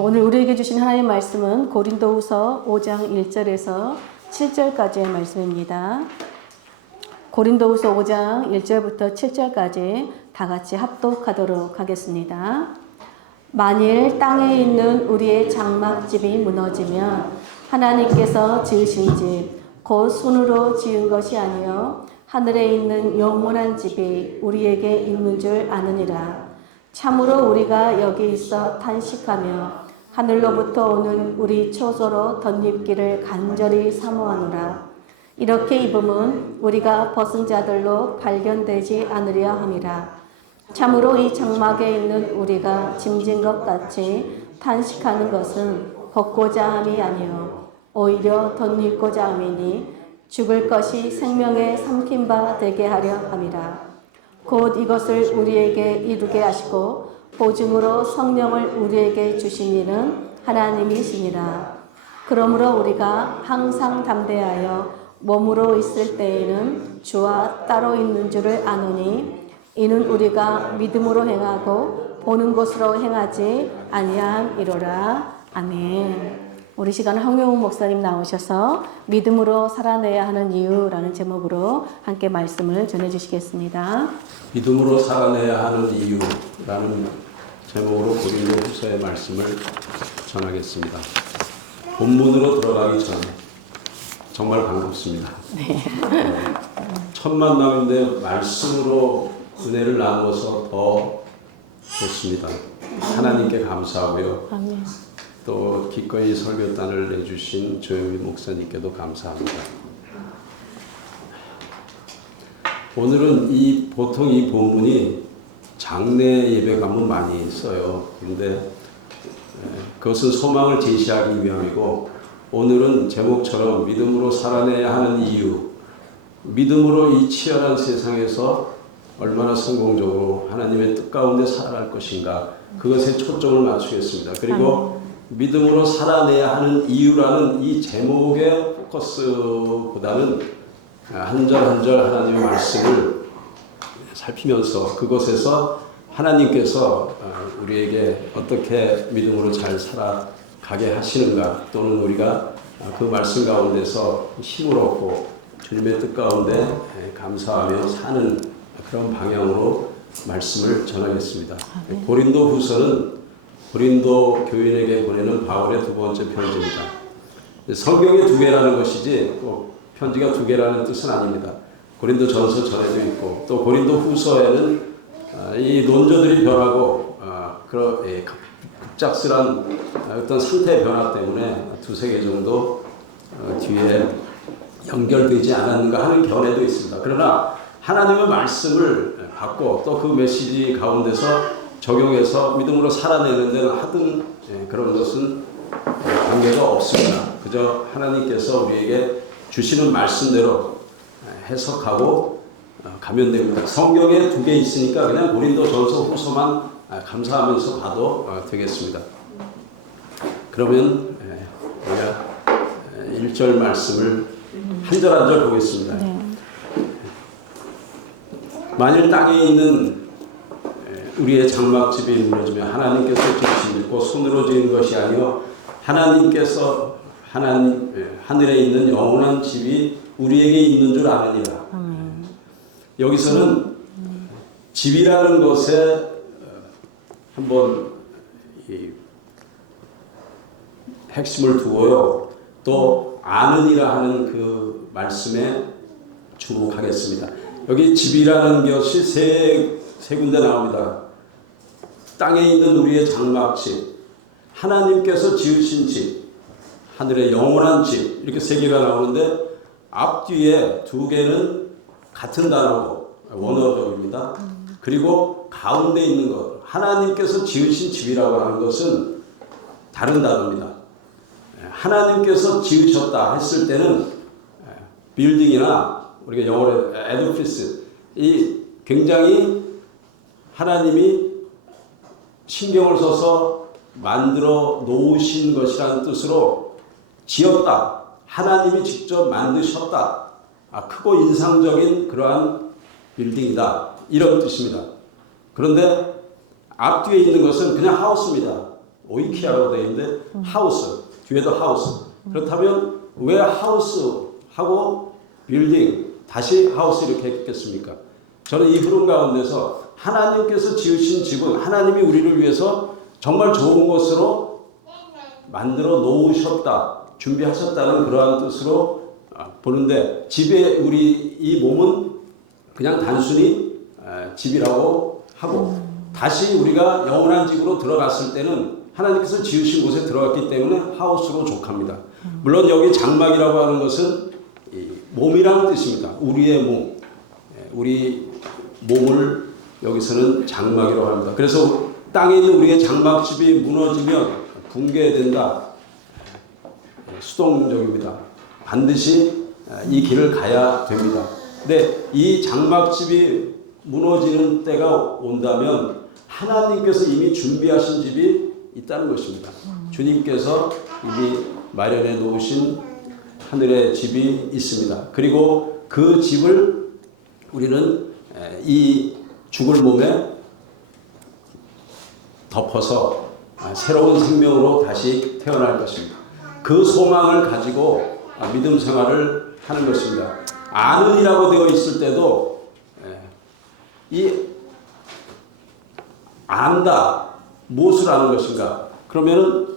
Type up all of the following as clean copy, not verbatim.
오늘 우리에게 주신 하나님의 말씀은 고린도후서 5장 1절에서 7절까지의 말씀입니다. 고린도후서 5장 1절부터 7절까지 다 같이 합독하도록 하겠습니다. 만일 땅에 있는 우리의 장막집이 무너지면 하나님께서 지으신 집 곧 손으로 지은 것이 아니요 하늘에 있는 영원한 집이 우리에게 있는 줄 아느니라. 참으로 우리가 여기 있어 탄식하며 하늘로부터 오는 우리 초소로 덧입기를 간절히 사모하노라. 이렇게 입음은 우리가 벗은 자들로 발견되지 않으려 함이라. 참으로 이 장막에 있는 우리가 짐진 것 같이 탄식하는 것은 벗고자 함이 아니요 오히려 덧입고자 함이니 죽을 것이 생명에 삼킨 바 되게 하려 함이라. 곧 이것을 우리에게 이루게 하시고 보증으로 성령을 우리에게 주신 이는 하나님이시니라. 그러므로 우리가 항상 담대하여 몸으로 있을 때에는 주와 따로 있는 줄을 아노니 이는 우리가 믿음으로 행하고 보는 것으로 행하지 아니함이로라. 아멘. 우리 시간 황명훈 목사님 나오셔서 믿음으로 살아내야 하는 이유라는 제목으로 함께 말씀을 전해주시겠습니다. 믿음으로 살아내야 하는 이유라는 제목으로 고린도후서의 말씀을 전하겠습니다. 본문으로 들어가기 전에 정말 반갑습니다. 네. 첫 만남인데 말씀으로 은혜를 나누어서 더 좋습니다. 하나님께 감사하고요. 아멘. 또 기꺼이 설교단을 내주신 조영희 목사님께도 감사합니다. 오늘은 보통 이 본문이 장례 예배 가면 많이 써요. 그런데 그것은 소망을 제시하기 위함이고, 오늘은 제목처럼 믿음으로 살아내야 하는 이유, 믿음으로 이 치열한 세상에서 얼마나 성공적으로 하나님의 뜻 가운데 살아갈 것인가, 그것에 초점을 맞추겠습니다. 그리고 믿음으로 살아내야 하는 이유라는 이 제목의 포커스보다는 한 절 한 절 하나님의 말씀을 살피면서 그곳에서 하나님께서 우리에게 어떻게 믿음으로 잘 살아가게 하시는가, 또는 우리가 그 말씀 가운데서 힘을 얻고 주님의 뜻 가운데 감사하며 사는 그런 방향으로 말씀을 전하겠습니다. 고린도후서는 고린도 교인에게 보내는 바울의 두 번째 편지입니다. 성경이 두 개라는 것이지 꼭 편지가 두 개라는 뜻은 아닙니다. 고린도 전서 전에도 있고, 또 고린도 후서에는 이 논조들이 변하고 급작스런 어떤 상태의 변화 때문에 두세 개 정도 뒤에 연결되지 않았는가 하는 견해도 있습니다. 그러나 하나님의 말씀을 받고 또 그 메시지 가운데서 적용해서 믿음으로 살아내는 데는 하등 그런 것은 관계가 없습니다. 그저 하나님께서 우리에게 주시는 말씀대로 해석하고 가면 됩니다. 성경에 두 개 있으니까 그냥 고린도 전서 후서만 감사하면서 봐도 되겠습니다. 그러면 우리가 1절 말씀을 한 절 한 절 보겠습니다. 만일 땅에 있는 우리의 장막집이 무너지면 하나님께서 지으신 곧 손으로 지은 것이 아니요 하나님께서 하늘에 있는 영원한 집이 우리에게 있는 줄 아느니라. 여기서는 집이라는 것에 한번 핵심을 두고요, 또 아느니라 하는 그 말씀에 주목하겠습니다. 여기 집이라는 것이 세 군데 나옵니다. 땅에 있는 우리의 장막집, 하나님께서 지으신 집, 하늘의 영원한 집, 이렇게 세 개가 나오는데 앞뒤에 두 개는 같은 단어고 원어적입니다. 그리고 가운데 있는 것, 하나님께서 지으신 집이라고 하는 것은 다른 단어입니다. 하나님께서 지으셨다 했을 때는 빌딩이나 우리가 영어로 에디피스, 이 굉장히 하나님이 신경을 써서 만들어 놓으신 것이라는 뜻으로 지었다, 하나님이 직접 만드셨다, 크고 인상적인 그러한 빌딩이다, 이런 뜻입니다. 그런데 앞뒤에 있는 것은 그냥 하우스입니다. 오이키아로 되어 있는데 하우스, 뒤에도 하우스. 그렇다면 왜 하우스하고 빌딩, 다시 하우스 이렇게 했겠습니까? 저는 이 흐름 가운데서 하나님께서 지으신 집은 하나님이 우리를 위해서 정말 좋은 곳으로 만들어 놓으셨다, 준비하셨다는 그러한 뜻으로 보는데, 집에 우리 이 몸은 그냥 단순히 집이라고 하고, 다시 우리가 영원한 집으로 들어갔을 때는 하나님께서 지으신 곳에 들어갔기 때문에 하우스로 족합니다. 물론 여기 장막이라고 하는 것은 몸이라는 뜻입니다. 우리의 몸, 우리 몸을 여기서는 장막이라고 합니다. 그래서 땅에 있는 우리의 장막집이 무너지면 붕괴된다. 수동적입니다. 반드시 이 길을 가야 됩니다. 근데 이 장막집이 무너지는 때가 온다면 하나님께서 이미 준비하신 집이 있다는 것입니다. 주님께서 이미 마련해 놓으신 하늘의 집이 있습니다. 그리고 그 집을 우리는 이 죽을 몸에 덮어서 새로운 생명으로 다시 태어날 것입니다. 그 소망을 가지고 믿음 생활을 하는 것입니다. 아는이라고 되어 있을 때도 이 안다, 무엇을 아는 것인가? 그러면은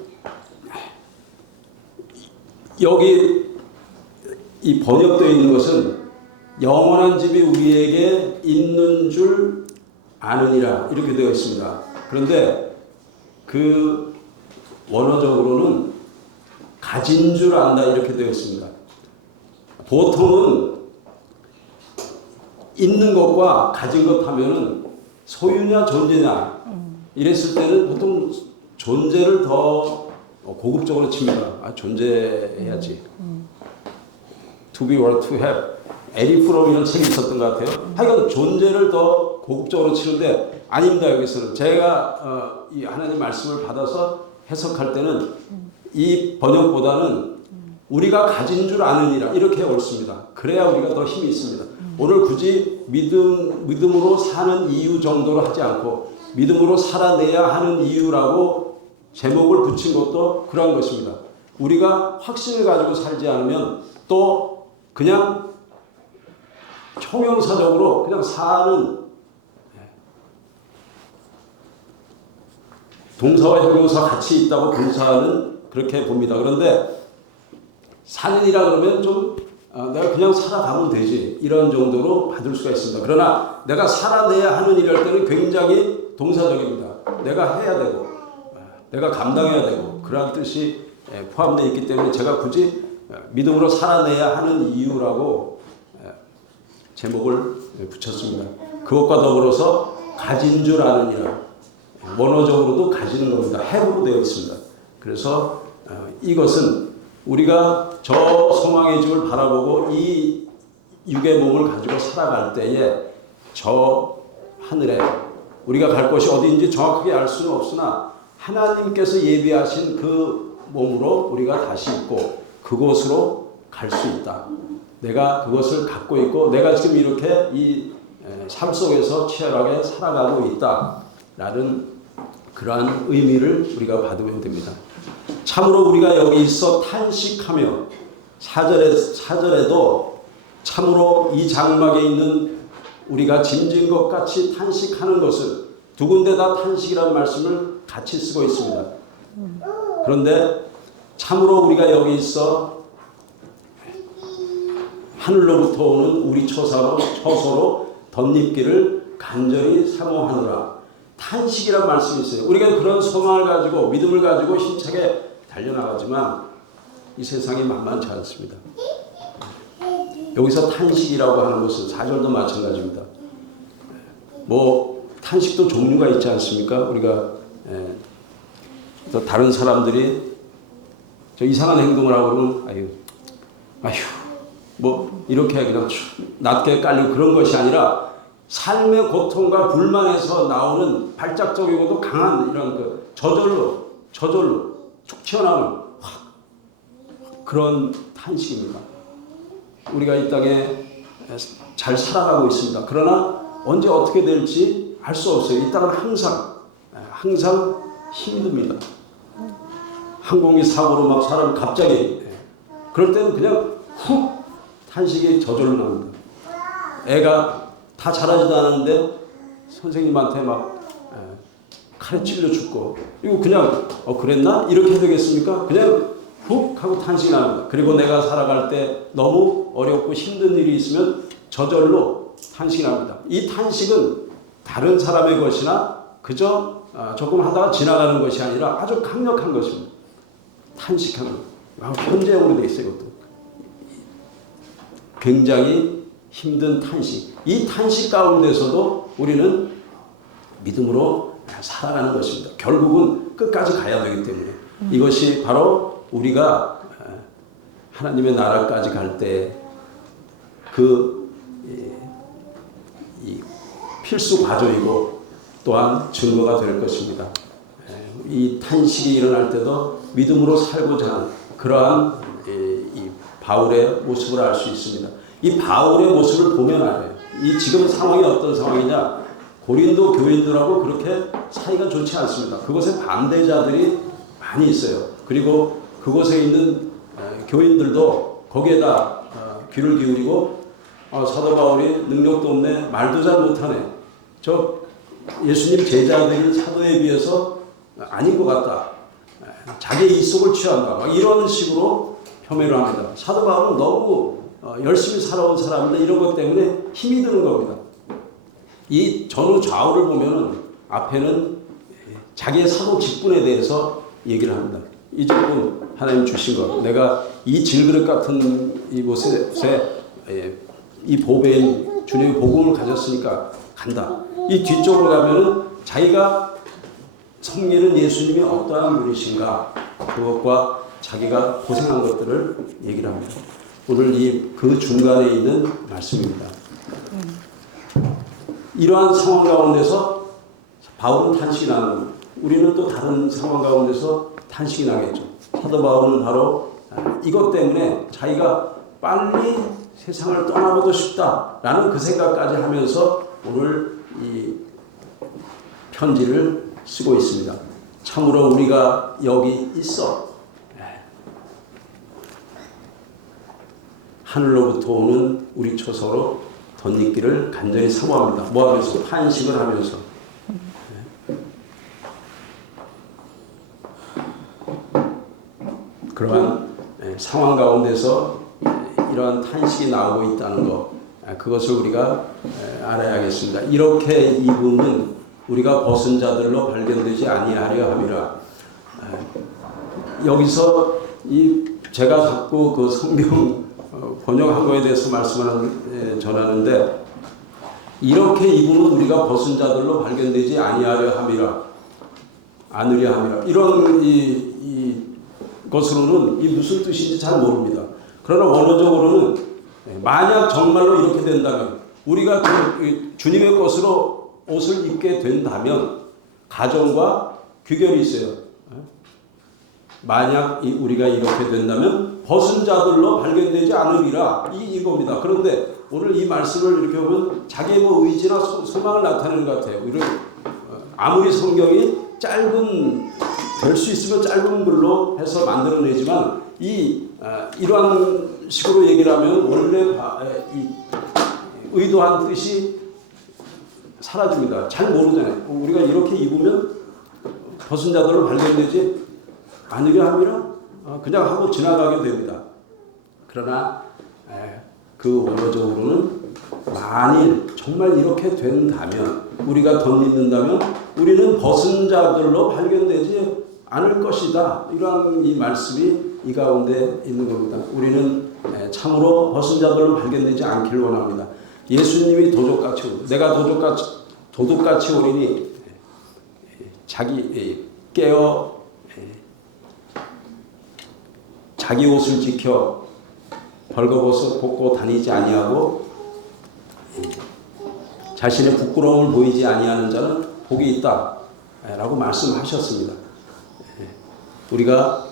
여기 이 번역되어 있는 것은 영원한 집이 우리에게 있는 줄 아느니라 이렇게 되어 있습니다. 그런데 그 원어적으로는 가진 줄 안다 이렇게 되어 있습니다. 보통은 있는 것과 가진 것 하면은 소유냐 존재냐 이랬을 때는 보통 존재를 더 고급적으로 칩니다. 존재해야지. To be or to have. 에리 프롬이라는 책이 있었던 것 같아요. 하여간 존재를 더 고급적으로 치는데 아닙니다. 여기서는 제가 이 하나님 말씀을 받아서 해석할 때는 이 번역보다는 우리가 가진 줄 아느니라 이렇게 옳습니다. 그래야 우리가 더 힘이 있습니다. 오늘 굳이 믿음으로 사는 이유 정도로 하지 않고 믿음으로 살아내야 하는 이유라고 제목을 붙인 것도 그런 것입니다. 우리가 확신을 가지고 살지 않으면 또 그냥 형용사적으로 그냥 사는 동사와 형용사 같이 있다고 분사는 그렇게 봅니다. 그런데 사는이라 그러면 좀 내가 그냥 살아가면 되지 이런 정도로 받을 수가 있습니다. 그러나 내가 살아내야 하는 일할 때는 굉장히 동사적입니다. 내가 해야 되고 내가 감당해야 되고 그러한 뜻이 포함되어 있기 때문에 제가 굳이 믿음으로 살아내야 하는 이유라고 제목을 붙였습니다. 그것과 더불어서 가진 줄 아느니라 원어적으로도 가지는 겁니다. have로 되어 있습니다. 그래서 이것은 우리가 저 소망의 집을 바라보고 이 육의 몸을 가지고 살아갈 때에 저 하늘에 우리가 갈 곳이 어디인지 정확하게 알 수는 없으나 하나님께서 예비하신 그 몸으로 우리가 다시 있고 그곳으로 갈 수 있다. 내가 그것을 갖고 있고 내가 지금 이렇게 이 삶 속에서 치열하게 살아가고 있다라는 그러한 의미를 우리가 받으면 됩니다. 참으로 우리가 여기 있어 탄식하며 4절에도 참으로 이 장막에 있는 우리가 짐진 것 같이 탄식하는 것을 두 군데 다 탄식이라는 말씀을 같이 쓰고 있습니다. 그런데 참으로 우리가 여기 있어 하늘로부터 오는 우리 처소로 덧입기를 간절히 사모하노라. 탄식이라는 말씀이 있어요. 우리가 그런 소망을 가지고 믿음을 가지고 힘차게 달려나가지만 이 세상이 만만치 않습니다. 여기서 탄식이라고 하는 것은 4절도 마찬가지입니다. 뭐 탄식도 종류가 있지 않습니까? 우리가 또 다른 사람들이 저 이상한 행동을 하고 그러면 아휴 뭐 이렇게 그냥 낮게 깔리고 그런 것이 아니라 삶의 고통과 불만에서 나오는 발작적이고도 강한 이런 그 저절로 툭 튀어나오는 그런 탄식입니다. 우리가 이 땅에 잘 살아가고 있습니다. 그러나 언제 어떻게 될지 알 수 없어요. 이 땅은 항상 힘듭니다. 항공기 사고로 막 사람 갑자기 그럴 때는 그냥 훅 탄식이 저절로 납니다. 애가 다 자라지도 않았는데 선생님한테 막 칼에 찔려 죽고 이거 그냥 그랬나? 이렇게 되겠습니까? 그냥 훅 하고 탄식이 납니다. 그리고 내가 살아갈 때 너무 어렵고 힘든 일이 있으면 저절로 탄식이 납니다. 이 탄식은 다른 사람의 것이나 그저 조금 하다가 지나가는 것이 아니라 아주 강력한 것입니다. 탄식하는 것. 현재형으로 되어 있어요. 이것도. 굉장히 힘든 탄식. 이 탄식 가운데서도 우리는 믿음으로 살아가는 것입니다. 결국은 끝까지 가야 되기 때문에 이것이 바로 우리가 하나님의 나라까지 갈 때 그 필수 과정이고 또한 증거가 될 것입니다. 이 탄식이 일어날 때도 믿음으로 살고자 하는 그러한 이 바울의 모습을 알 수 있습니다. 이 바울의 모습을 보면 알아요. 이 지금 상황이 어떤 상황이냐? 고린도 교인들하고 그렇게 사이가 좋지 않습니다. 그곳에 반대자들이 많이 있어요. 그리고 그곳에 있는 교인들도 거기에다 귀를 기울이고 사도 바울이 능력도 없네, 말도 잘 못하네. 저 예수님 제자들이 사도에 비해서 아닌 것 같다. 자기의 이속을 취한다. 막 이런 식으로 혐의를 합니다. 사도 바울은 너무 열심히 살아온 사람인데 이런 것 때문에 힘이 드는 겁니다. 이 전후 좌우를 보면은 앞에는 자기의 사도 직분에 대해서 얘기를 합니다. 이 직분 하나님 주신 것. 내가 이 질그릇 같은 이곳에 이 보배인 주님의 복음을 가졌으니까 간다. 이 뒤쪽으로 가면은 자기가 섬기는 예수님이 어떠한 분이신가 그것과 자기가 고생한 것들을 얘기를 합니다. 오늘 그 중간에 있는 말씀입니다. 이러한 상황 가운데서 바울은 탄식이 나는 겁니다. 우리는 또 다른 상황 가운데서 탄식이 나겠죠. 사도 바울은 바로 이것 때문에 자기가 빨리 세상을 떠나보고 싶다라는 그 생각까지 하면서 오늘 이 편지를 쓰고 있습니다. 참으로 우리가 여기 있어 하늘로부터 오는 우리 처소로 덧입기를 간절히 사모합니다. 뭐 하면서? 탄식을 하면서. 그러한 상황 가운데서 이러한 탄식이 나오고 있다는 것, 그것을 우리가 알아야겠습니다. 이렇게 입음은 우리가 벗은 자들로 발견되지 아니하려 함이라. 여기서 제가 자꾸 그 성경 번역한 거에 대해서 전하는데 이렇게 입음은 우리가 벗은 자들로 발견되지 아니하려 함이라. 않으려 함이라. 이런 것으로는 이 무슨 뜻인지 잘 모릅니다. 그러나 원어적으로는 만약 정말로 이렇게 된다면 우리가 주님의 것으로 옷을 입게 된다면 가정과 규결이 있어요. 만약 우리가 이렇게 된다면 벗은 자들로 발견되지 않으리라 이겁니다. 그런데 오늘 이 말씀을 이렇게 보면 자기의 의지나 소망을 나타내는 것 같아요. 아무리 성경이 될 수 있으면 짧은 글로 해서 만들어내지만 이러한 식으로 얘기를 하면 원래 의도한 뜻이 사라집니다. 잘 모르잖아요. 우리가 이렇게 입으면 벗은 자들로 발견되지 않으려 함이라 그냥 하고 지나가게 됩니다. 그러나 그 원어적으로는 만일 정말 이렇게 된다면 우리가 덧입는다면 우리는 벗은 자들로 발견되지 않을 것이다. 이러한 이 말씀이 이 가운데 있는 겁니다. 우리는 참으로 벗은 자들로 발견되지 않기를 원합니다. 예수님이 도둑같이 오니 내가 도둑같이 오리니 깨어 자기 옷을 지켜 벌거벗어 벗고 다니지 아니하고 자신의 부끄러움을 보이지 아니하는 자는 복이 있다 라고 말씀하셨습니다. 우리가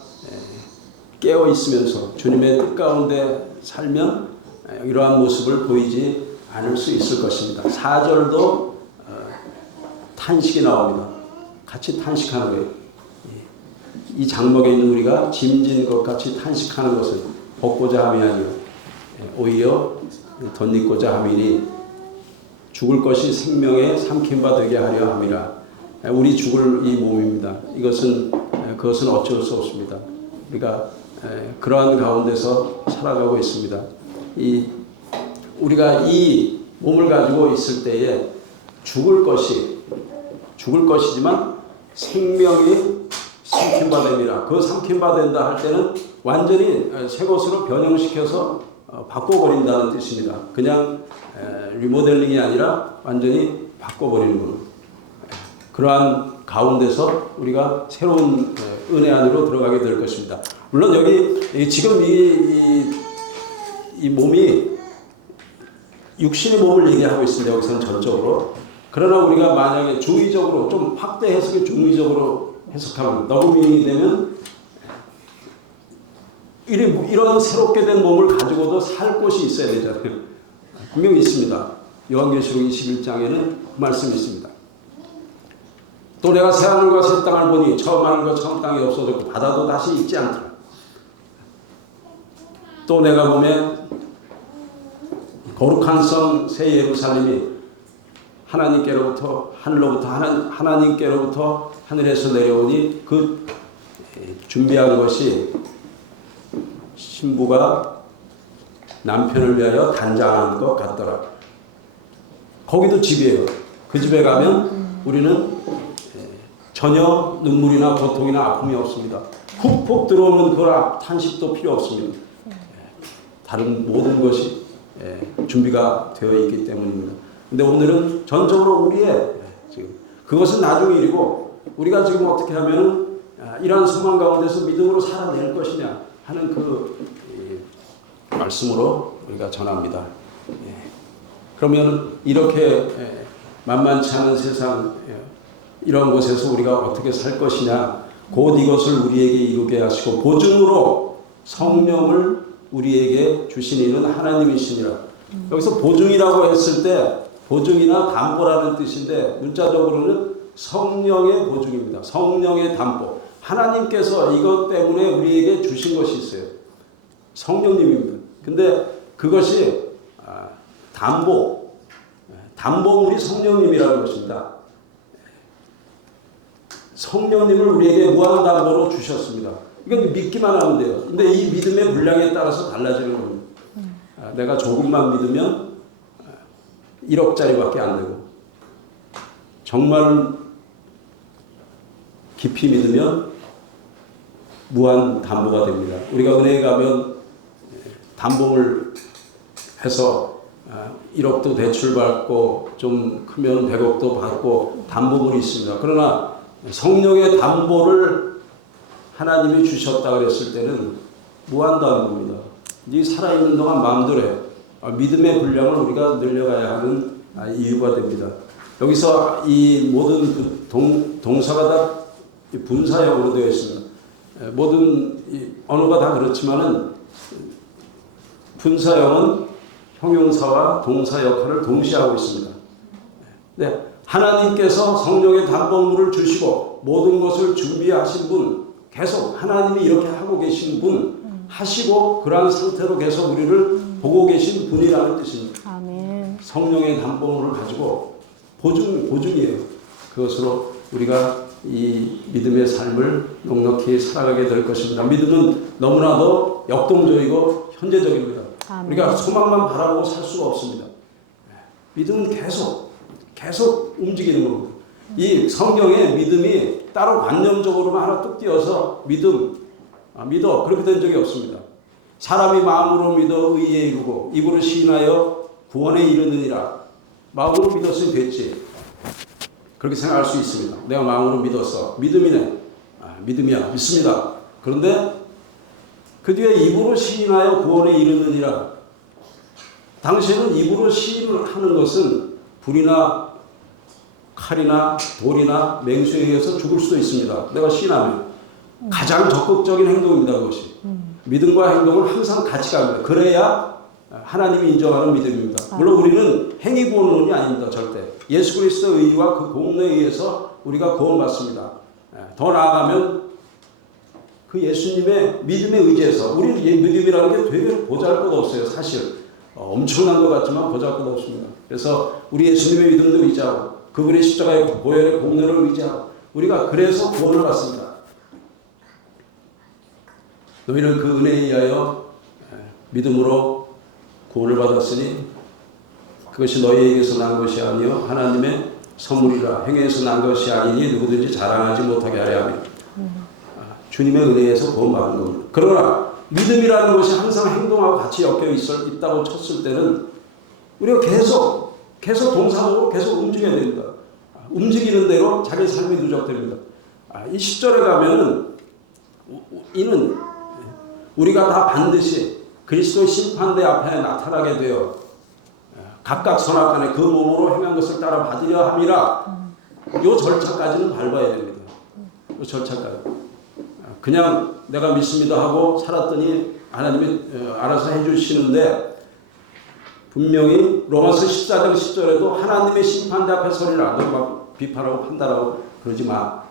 깨어 있으면서 주님의 뜻 가운데 살면 이러한 모습을 보이지 않을 수 있을 것입니다. 4절도 탄식이 나옵니다. 같이 탄식하는 거예요. 이 장막에 있는 우리가 짐진 것 같이 탄식하는 것은 벗고자 함이 아니요 오히려 덧입고자 함이니 죽을 것이 생명의 삼킴바 되게 하려 함이라. 우리 죽을 이 몸입니다. 그것은 어쩔 수 없습니다. 우리가 그러한 가운데서 살아가고 있습니다. 우리가 이 몸을 가지고 있을 때에 죽을 것이지만 생명이 삼킴바 됨이라. 그 삼킴바 된다 할 때는 완전히 새 것으로 변형시켜서 바꿔버린다는 뜻입니다. 그냥 리모델링이 아니라 완전히 바꿔버리는 것. 그러한 가운데서 우리가 새로운 은혜 안으로 들어가게 될 것입니다. 물론 여기 지금 이 몸이 육신의 몸을 얘기하고 있습니다. 여기서는 전적으로. 그러나 우리가 만약에 중의적으로 좀 확대 해석이 중의적으로 해석하면 너구미 되면 이런 새롭게 된 몸을 가지고도 살 곳이 있어야 되잖아요. 분명히 있습니다. 요한계시록 21장에는 그 말씀이 있습니다. 또 내가 새하늘과 새 땅을 보니 처음 하늘과 처음 땅이 없어졌고 바다도 다시 있지 않더라. 또 내가 보면 거룩한 성 새 예루살렘이 하나님께로부터 하나님께로부터 하늘에서 내려오니 그 준비한 것이 신부가 남편을 위하여 단장한 것 같더라. 거기도 집이에요. 그 집에 가면 우리는 전혀 눈물이나 고통이나 아픔이 없습니다. 훅훅 들어오는 그런 탄식도 필요 없습니다. 다른 모든 것이 준비가 되어 있기 때문입니다. 근데 오늘은 전적으로 우리의 지금 그것은 나중의 일이고 우리가 지금 어떻게 하면 이러한 소망 가운데서 믿음으로 살아낼 것이냐 하는 그 말씀으로 우리가 전합니다. 그러면 이렇게 만만치 않은 세상 이런 곳에서 우리가 어떻게 살 것이냐 곧 이것을 우리에게 이루게 하시고 보증으로 성령을 우리에게 주신 이는 하나님이시니라. 여기서 보증이라고 했을 때 보증이나 담보라는 뜻인데 문자적으로는 성령의 보증입니다. 성령의 담보. 하나님께서 이것 때문에 우리에게 주신 것이 있어요. 성령님입니다. 근데 그것이 담보물이 성령님이라는 것입니다. 성령님을 우리에게 무한담보로 주셨습니다. 이건 믿기만 하면 돼요. 근데 이 믿음의 분량에 따라서 달라지는 겁니다. 내가 조금만 믿으면 1억짜리밖에 안 되고 정말 깊이 믿으면 무한 담보가 됩니다. 우리가 은혜에 가면 담보를 해서 1억도 대출받고 좀 크면 100억도 받고 담보물이 있습니다. 그러나 성령의 담보를 하나님이 주셨다 그랬을 때는 무한 담보입니다. 이 살아있는 동안 마음대로 해요. 믿음의 분량을 우리가 늘려가야 하는 이유가 됩니다. 여기서 이 모든 동사가 다 분사형으로 되어 있습니다. 모든 언어가 다 그렇지만은 분사형은 형용사와 동사 역할을 동시에 하고 있습니다. 네, 하나님께서 성령의 담보물을 주시고 모든 것을 준비하신 분, 계속 하나님이 이렇게 하고 계신 분, 하시고 그러한 상태로 계속 우리를 보고 계신 분이라는 뜻입니다. 아멘. 성령의 담보물을 가지고 보증이에요. 그것으로 우리가 이 믿음의 삶을 넉넉히 살아가게 될 것입니다. 믿음은 너무나도 역동적이고 현재적입니다. 아멘. 우리가 소망만 바라보고 살 수가 없습니다. 믿음은 계속 움직이는 겁니다. 이 성경에 믿음이 따로 관념적으로만 하나 뚝 띄어서 믿어 그렇게 된 적이 없습니다. 사람이 마음으로 믿어 의에 이르고 입으로 시인하여 구원에 이르느니라. 마음으로 믿었으면 됐지. 그렇게 생각할 수 있습니다. 내가 마음으로 믿었어. 믿음이네. 믿음이야. 믿습니다. 그런데 그 뒤에 입으로 시인하여 구원에 이르느니라. 당시에는 입으로 시인을 하는 것은 불이나 칼이나 돌이나 맹수에 의해서 죽을 수도 있습니다. 내가 시인하면. 가장 적극적인 행동입니다. 그것이. 믿음과 행동을 항상 같이 갑니다. 그래야 하나님이 인정하는 믿음입니다. 물론 우리는 행위 구원론이 아닙니다. 절대. 예수 그리스도의 의와 그 공로에 의해서 우리가 구원받습니다. 더 나아가면 그 예수님의 믿음에 의지해서 우리 믿음이라는 게 되게 보잘것없어요. 사실 엄청난 것 같지만 보잘것없습니다. 그래서 우리 예수님의 믿음도 의지하고 그분의 십자가의 보혈의 공로를 의지하고 우리가 그래서 구원을 받습니다. 너희는 그 은혜에 의하여 믿음으로 구원을 받았으니 그것이 너희에게서 난 것이 아니요 하나님의 선물이라. 행위에서 난 것이 아니니 누구든지 자랑하지 못하게 하려 함이라. 주님의 은혜에서 구원받은 겁니다. 그러나 믿음이라는 것이 항상 행동하고 같이 엮여 있다고 쳤을 때는 우리가 계속 동사적으로 계속 움직여야 됩니다. 움직이는 대로 자기 삶이 누적됩니다. 이 10절에 가면은 이는 우리가 다 반드시 그리스도의 심판대 앞에 나타나게 되어 각각 선악간에 그 몸으로 행한 것을 따라 받으려 함이라. 요 절차까지는 밟아야 됩니다. 요 절차까지. 그냥 내가 믿습니다 하고 살았더니 하나님이 알아서 해주시는데 분명히 로마서 14장 10절에도 하나님의 심판대 앞에 서리라. 너 막 비판하고 판단하고 그러지 마.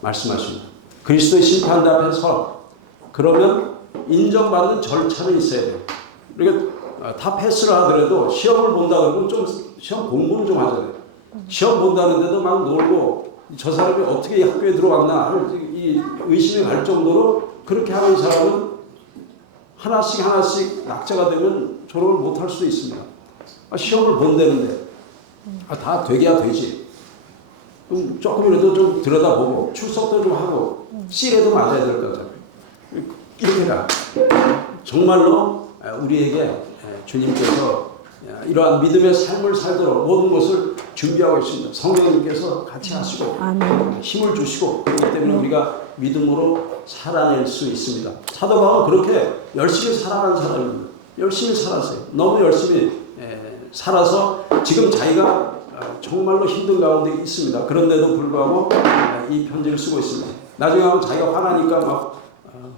말씀하십니다. 그리스도의 심판대 앞에 서. 그러면 인정받는 절차는 있어야 돼요. 그러니까 다 패스를 하더라도 시험을 본다 그러면 좀 시험 공부는 좀 하잖아요. 시험 본다는데도 막 놀고 저 사람이 어떻게 학교에 들어왔나 이 의심이 갈 정도로 그렇게 하는 사람은 하나씩 낙제가 되면 졸업을 못할 수도 있습니다. 시험을 본다는데 다 되게야 되지. 조금이라도 좀 들여다보고 출석도 좀 하고 C라도 맞아야 될 거잖아요. 이렇게 가. 정말로 우리에게 주님께서 이러한 믿음의 삶을 살도록 모든 것을 준비하고 있습니다. 성령님께서 같이 하시고 힘을 주시고 그렇기 때문에 우리가 믿음으로 살아낼 수 있습니다. 사도 바울은 그렇게 열심히 살아가는 사람입니다. 열심히 살았어요. 너무 열심히 살아서 지금 자기가 정말로 힘든 가운데 있습니다. 그런데도 불구하고 이 편지를 쓰고 있습니다. 나중에 하면 자기가 화나니까 막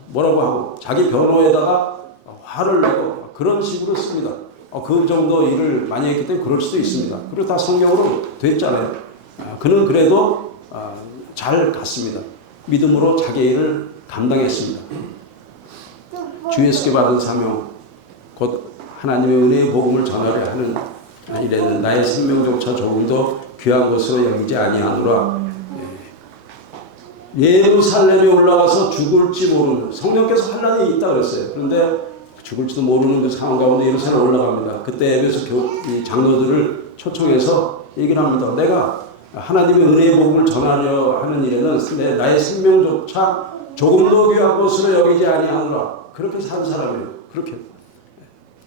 뭐라고 하고 자기 변호에다가 화를 내고 그런 식으로 씁니다. 그 정도 일을 많이 했기 때문에 그럴 수도 있습니다. 그리고 다 성경으로 됐잖아요. 그는 그래도 잘 갔습니다. 믿음으로 자기 일을 감당했습니다. 주 예수께 받은 사명, 곧 하나님의 은혜의 복음을 전하려 하는 일에는 나의 생명조차 조금도 귀한 것으로 여기지 아니하노라. 예루살렘에 올라가서 죽을지 모르는, 성령께서 환난이 있다 그랬어요. 그런데 죽을지도 모르는 그 상황 가운데 예루살렘에 올라갑니다. 그때 에베소 장로들을 초청해서 얘기를 합니다. 내가 하나님의 은혜의 복음을 전하려 하는 일에는 나의 생명조차 조금도 귀한 것으로 여기지 아니하노라. 그렇게 산 사람이에요. 그렇게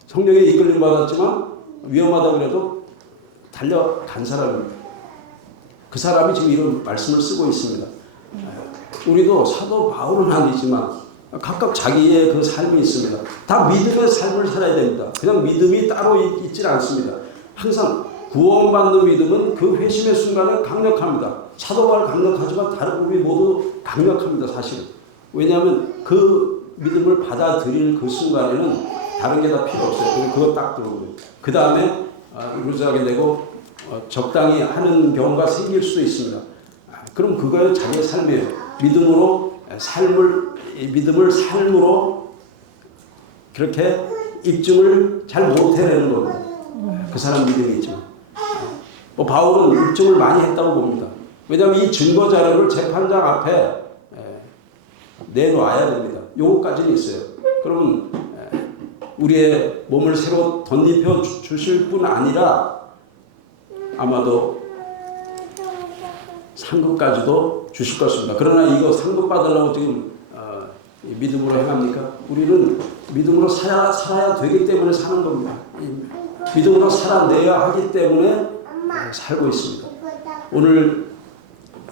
성령에 이끌림 받았지만 위험하다 그래도 달려간 사람입니다. 그 사람이 지금 이런 말씀을 쓰고 있습니다. 우리도 사도 바울은 아니지만 각각 자기의 그 삶이 있습니다. 다 믿음의 삶을 살아야 됩니다. 그냥 믿음이 따로 있질 않습니다. 항상 구원받는 믿음은 그 회심의 순간에 강력합니다. 사도 바울 강력하지만 다른 우리 모두 강력합니다. 사실은. 왜냐하면 그 믿음을 받아들일 그 순간에는 다른 게 다 필요 없어요. 그거 딱 들어오고요. 그 다음에 루즈하게 되고 적당히 하는 경우가 생길 수도 있습니다. 그럼 그거는 자기의 삶이에요. 믿음을 삶으로 그렇게 입증을 잘 못해내는 거고 그 사람 믿음이 있죠. 바울은 입증을 많이 했다고 봅니다. 왜냐하면 이 증거 자료를 재판장 앞에 내놓아야 됩니다. 요거까지는 있어요. 그러면 우리의 몸을 새로 덧입혀 주실 뿐 아니라 아마도 상급까지도 주실 것입니다. 그러나 이거 상급 받으려고 지금 믿음으로 행합니까? 우리는 믿음으로 살아야 되기 때문에 사는 겁니다. 믿음으로 살아내야 하기 때문에 살고 있습니다. 오늘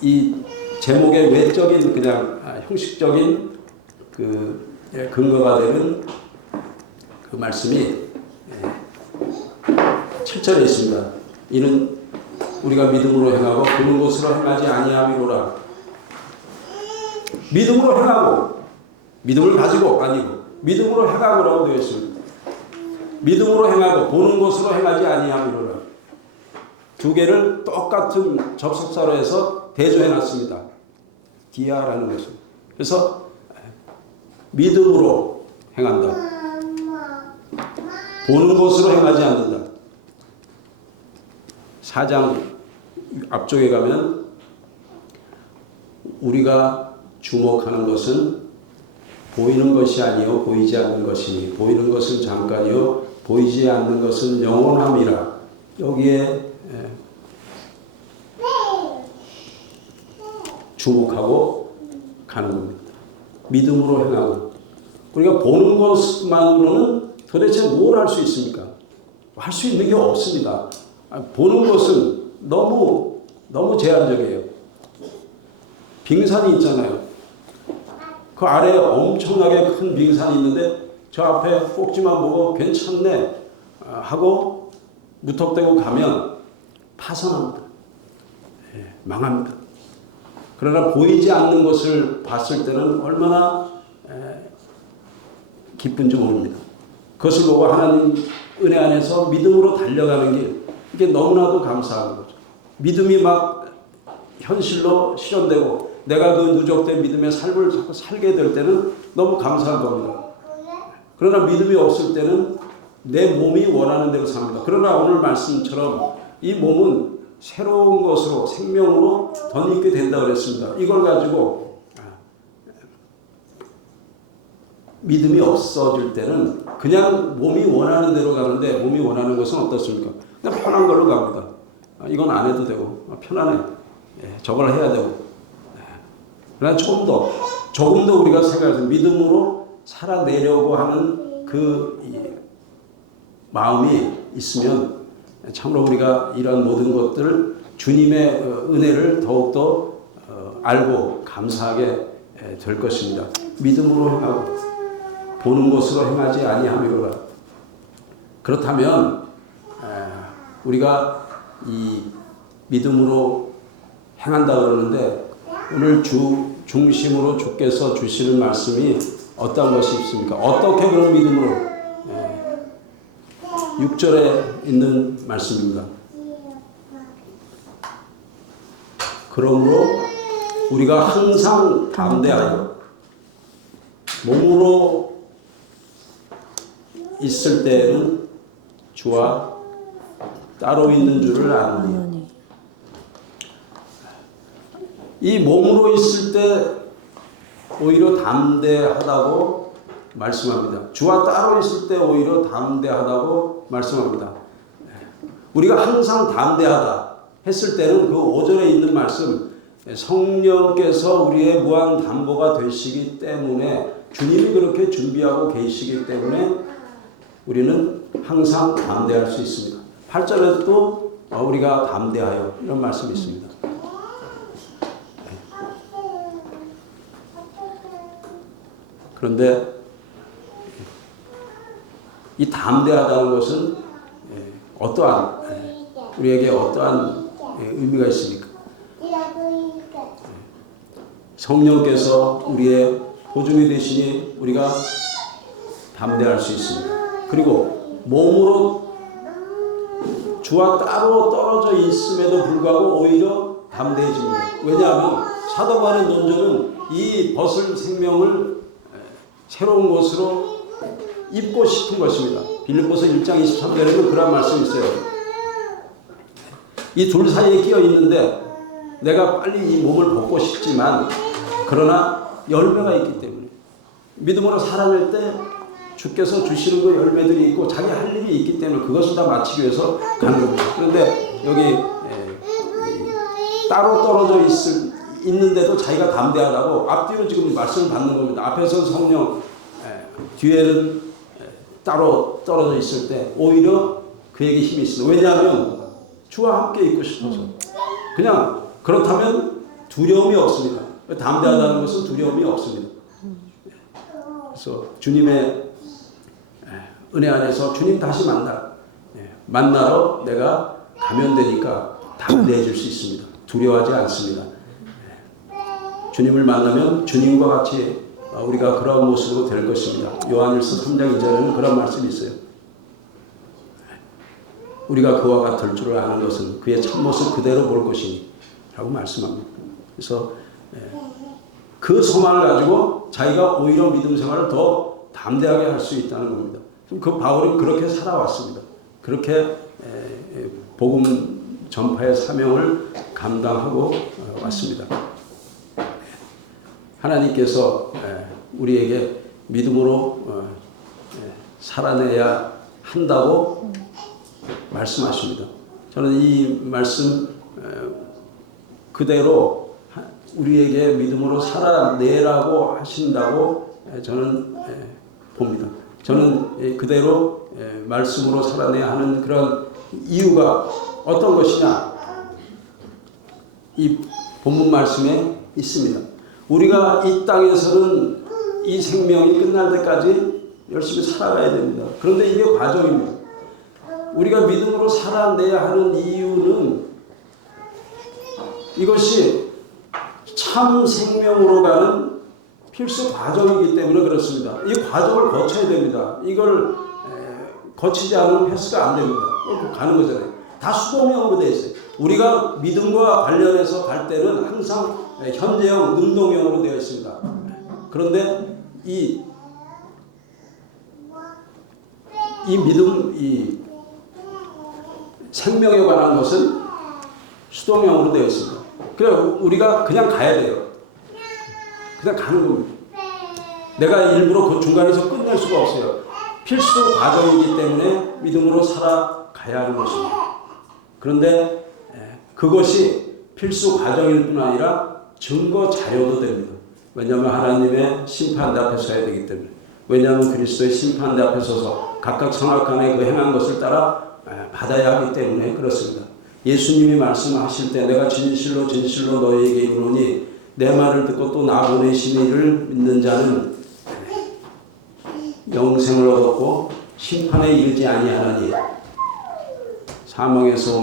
이 제목의 외적인 그냥 형식적인 그 근거가 되는 그 말씀이 7절에 있습니다. 이는 우리가 믿음으로 행하고 보는 것으로 행하지 아니함이로라. 믿음으로 행하고 믿음을 가지고 아니고 믿음으로 행하고라고 되어 있습니다. 믿음으로 행하고 보는 것으로 행하지 아니함이로라. 두 개를 똑같은 접속사로 해서 대조해 놨습니다. 디아라는 것은. 그래서 믿음으로 행한다. 보는 것으로 행하지 않는다. 4장 앞쪽에 가면 우리가 주목하는 것은 보이는 것이 아니요 보이지 않는 것이니 보이는 것은 잠깐이요 보이지 않는 것은 영원함이라. 여기에 주목하고 가는 겁니다. 믿음으로 행하고. 우리가 보는 것만으로는 도대체 뭘 할 수 있습니까? 할 수 있는 게 없습니다. 보는 것은 너무 제한적이에요. 빙산이 있잖아요. 그 아래에 엄청나게 큰 빙산이 있는데 저 앞에 꼭지만 보고 괜찮네 하고 무턱대고 가면 파산합니다. 망합니다. 그러나 보이지 않는 것을 봤을 때는 얼마나 기쁜지 모릅니다. 그것을 보고 하나님 은혜 안에서 믿음으로 달려가는 게 이게 너무나도 감사한 거죠. 믿음이 막 현실로 실현되고 내가 그 누적된 믿음의 삶을 자꾸 살게 될 때는 너무 감사한 겁니다. 그러나 믿음이 없을 때는 내 몸이 원하는 대로 삽니다. 그러나 오늘 말씀처럼 이 몸은 새로운 것으로 생명으로 덧입게 된다고 그랬습니다. 이걸 가지고 믿음이 없어질 때는 그냥 몸이 원하는 대로 가는데 몸이 원하는 것은 어떻습니까? 그냥 편한 걸로 갑니다. 이건 안 해도 되고 편하네. 저걸 해야 되고. 그러나 조금 더 우리가 생각해서 믿음으로 살아내려고 하는 그 마음이 있으면 참으로 우리가 이런 모든 것들을 주님의 은혜를 더욱더 알고 감사하게 될 것입니다. 믿음으로 행하고 보는 것으로 행하지 아니함이로라. 그렇다면 우리가 이 믿음으로 행한다 그러는데 오늘 중심으로 주께서 주시는 말씀이 어떤 것이 있습니까? 어떻게 그런 믿음으로 6절에 있는 말씀입니다. 그러므로 우리가 항상 담대하여 몸으로 있을 때에는 주와 따로 있는 줄을 아노니. 이 몸으로 있을 때 오히려 담대하다고 말씀합니다. 주와 따로 있을 때 오히려 담대하다고 말씀합니다. 우리가 항상 담대하다 했을 때는 그 5절에 있는 말씀 성령께서 우리의 무한 담보가 되시기 때문에 주님이 그렇게 준비하고 계시기 때문에 우리는 항상 담대할 수 있습니다. 8절에도 우리가 담대하여 이런 말씀이 있습니다. 그런데 이 담대하다는 것은 어떠한 우리에게 어떠한 의미가 있습니까? 성령께서 우리의 보증이 되시니 우리가 담대할 수 있습니다. 그리고 몸으로 주와 따로 떨어져 있음에도 불구하고 오히려 담대해집니다. 왜냐하면 사도 바울의 논조는 이 벗을 생명을 새로운 것으로 입고 싶은 것입니다. 빌립보서 1장 23절에는 그런 말씀이 있어요. 이 둘 사이에 끼어 있는데 내가 빨리 이 몸을 벗고 싶지만 그러나 열매가 있기 때문에 믿음으로 살아낼 때 주께서 주시는 그 열매들이 있고 자기 할 일이 있기 때문에 그것을 다 마치기 위해서 가는 겁니다. 그런데 여기 따로 떨어져 있는데도 자기가 담대하다고 앞뒤로 지금 말씀을 받는 겁니다. 앞에서는 성령, 뒤에는 따로 떨어져 있을 때 오히려 그에게 힘이 있습니다. 왜냐하면 주와 함께 있고 싶어서. 그냥 그렇다면 두려움이 없습니다. 담대하다는 것은 두려움이 없습니다. 그래서 주님의 은혜 안에서 주님 다시 만나러 내가 가면 되니까 담대해질 수 있습니다. 두려워하지 않습니다. 주님을 만나면 주님과 같이 우리가 그런 모습으로 될 것입니다. 요한일서 3장 2절에는 그런 말씀이 있어요. 우리가 그와 같을 줄 아는 것은 그의 참모습 그대로 볼 것이니 라고 말씀합니다. 그래서 그 소망을 가지고 자기가 오히려 믿음 생활을 더 담대하게 할 수 있다는 겁니다. 그 바울이 그렇게 살아왔습니다. 그렇게 복음 전파의 사명을 감당하고 왔습니다. 하나님께서 우리에게 믿음으로 살아내야 한다고 말씀하십니다. 저는 이 말씀 그대로 우리에게 믿음으로 살아내라고 하신다고 저는 봅니다. 저는 그대로 말씀으로 살아내야 하는 그런 이유가 어떤 것이냐, 이 본문 말씀에 있습니다. 우리가 이 땅에서는 이 생명이 끝날 때까지 열심히 살아가야 됩니다. 그런데 이게 과정입니다. 우리가 믿음으로 살아내야 하는 이유는 이것이 참 생명으로 가는 필수 과정이기 때문에 그렇습니다. 이 과정을 거쳐야 됩니다. 이걸 거치지 않으면 패스가 안 됩니다. 가는 거잖아요. 다 수동형으로 되어 있어요. 우리가 믿음과 관련해서 갈 때는 항상 현재형, 능동형으로 되어 있습니다. 그런데 이 믿음, 이 생명에 관한 것은 수동형으로 되어 있습니다. 그래 우리가 그냥 가야 돼요. 그냥 가는 겁니다. 내가 일부러 그 중간에서 끝낼 수가 없어요. 필수 과정이기 때문에 믿음으로 살아가야 하는 것입니다. 그런데 그것이 필수 과정일 뿐 아니라 증거 자료도 됩니다. 왜냐하면 하나님의 심판대 앞에 서야 되기 때문에. 왜냐하면 그리스도의 심판대 앞에 서서 각각 선악간에 그 행한 것을 따라 받아야 하기 때문에 그렇습니다. 예수님이 말씀하실 때 내가 진실로 진실로 너희에게 이르노니 내 말을 듣고 또 나 보내신 이를 믿는 자는 영생을 얻었고 심판에 이르지 아니하나니 사망에서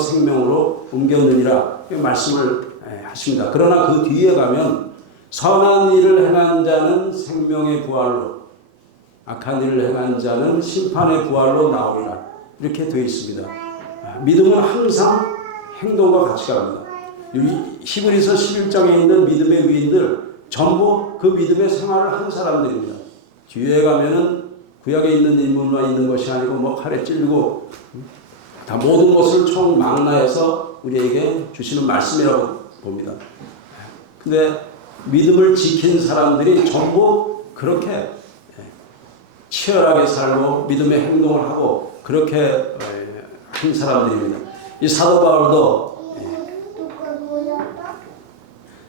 생명으로 옮겼느니라 말씀을 하십니다. 그러나 그 뒤에 가면 선한 일을 행한 자는 생명의 부활로 악한 일을 행한 자는 심판의 부활로 나오리라 이렇게 되어 있습니다. 믿음은 항상 행동과 같이 갑니다. 히브리서 11장에 있는 믿음의 위인들 전부 그 믿음의 생활을 한 사람들입니다. 뒤에 가면은 구약에 있는 인물만 있는 것이 아니고 뭐 칼에 찔리고 다 모든 것을 총망라해서 우리에게 주시는 말씀이라고 봅니다. 근데 믿음을 지킨 사람들이 전부 그렇게 치열하게 살고 믿음의 행동을 하고 그렇게 한 사람들입니다. 이 사도 바울도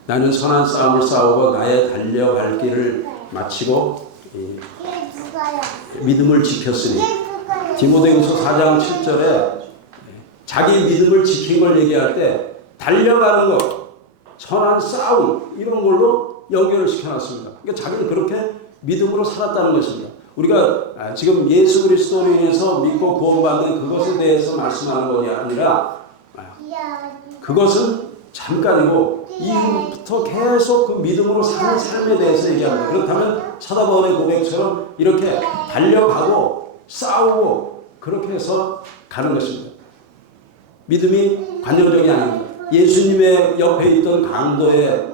나는 선한 싸움을 싸우고 나의 달려갈 길을 마치고 믿음을 지켰으니 디모데후서 4장 7절에 자기 믿음을 지킨 걸 얘기할 때 달려가는 것, 선한 싸움 이런 걸로 연결을 시켜놨습니다. 그러니까 자기는 그렇게 믿음으로 살았다는 것입니다. 우리가 지금 예수 그리스도로 인해서 믿고 구원받는 그것에 대해서 말씀하는 것이 아니라 그것은 잠깐이고 이후부터 계속 그 믿음으로 사는 삶에 대해서 얘기합니다. 그렇다면 사도 바울의 고백처럼 이렇게 달려가고 싸우고 그렇게 해서 가는 것입니다. 믿음이 관념적이 아닙니다. 예수님의 옆에 있던 강도에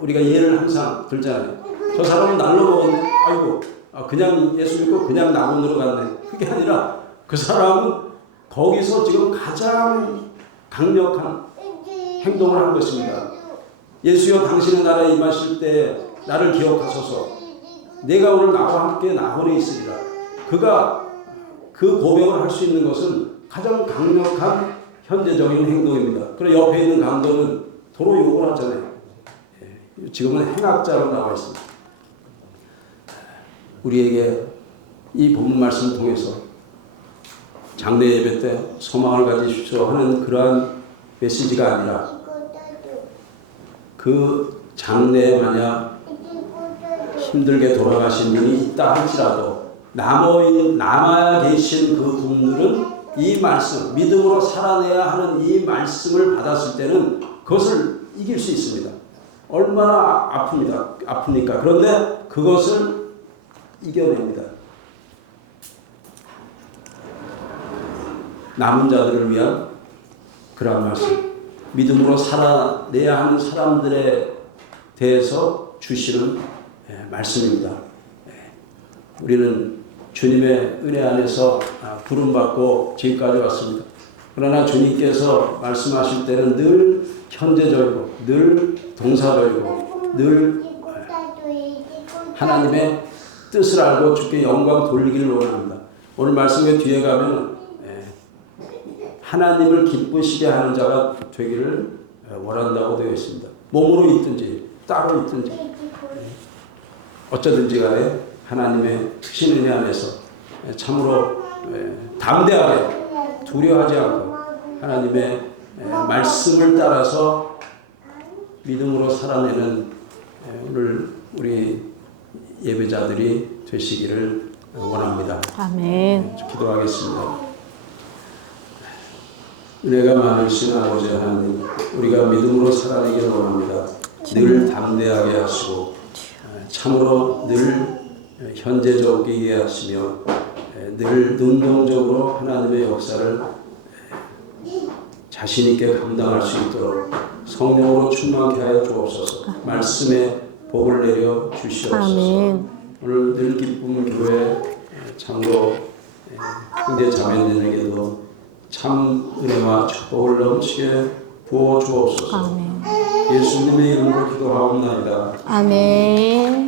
우리가 예를 항상 들잖아요. 저 사람은 날로 먹었네. 아이고 그냥 예수 믿고 그냥 낙원으로 갔네. 그게 아니라 그 사람은 거기서 지금 가장 강력한 행동을 한 것입니다. 예수여 당신의 나라에 임하실 때 나를 기억하소서. 내가 오늘 나와 함께 낙원에 있으리라. 그가 그 고백을 할 수 있는 것은 가장 강력한 현재적인 행동입니다. 그리고 옆에 있는 강도는 도로 욕을 하잖아요. 지금은 행악자로 나와 있습니다. 우리에게 이 본문 말씀을 통해서 장래 예배 때 소망을 가지십시오 하는 그러한 메시지가 아니라 그 장래에 만약 힘들게 돌아가신 분이 있다 할지라도 남아 계신 그 분들은 이 말씀, 믿음으로 살아내야 하는 이 말씀을 받았을 때는 그것을 이길 수 있습니다. 얼마나 아픕니까? 그런데 그것을 이겨냅니다. 남은 자들을 위한 그러한 말씀. 믿음으로 살아내야 하는 사람들에 대해서 주시는 말씀입니다. 우리는 주님의 은혜 안에서 부름받고 지금까지 왔습니다. 그러나 주님께서 말씀하실 때는 늘 현재적이고 늘 동사적이고 늘 하나님의 뜻을 알고 주께 영광 돌리기를 원합니다. 오늘 말씀의 뒤에 가면 하나님을 기쁘시게 하는 자가 되기를 원한다고 되어 있습니다. 몸으로 있든지 따로 있든지 어쩌든지 간에 하나님의 특신 은혜 안에서 참으로 담대하게 두려워하지 않고 하나님의 말씀을 따라서 믿음으로 살아내는 오늘 우리 예배자들이 되시기를 원합니다. 아멘. 기도하겠습니다. 은혜가 많으신 아버지 하나님, 우리가 믿음으로 살아내기를 원합니다. 늘 담대하게 하시고 참으로 늘 현재적이게 하시며 늘 능동적으로 하나님의 역사를 자신 있게 감당할 수 있도록 성령으로 충만케 하여 주옵소서. 말씀에 복을 내려 주시옵소서. 아멘. 오늘 늘 기쁨 교회 참으로 형제 자매들에게도 참 은혜와 축복을 넘치게 부어 주옵소서. 아멘. 예수님의 이름으로 기도하옵나이다. 아멘.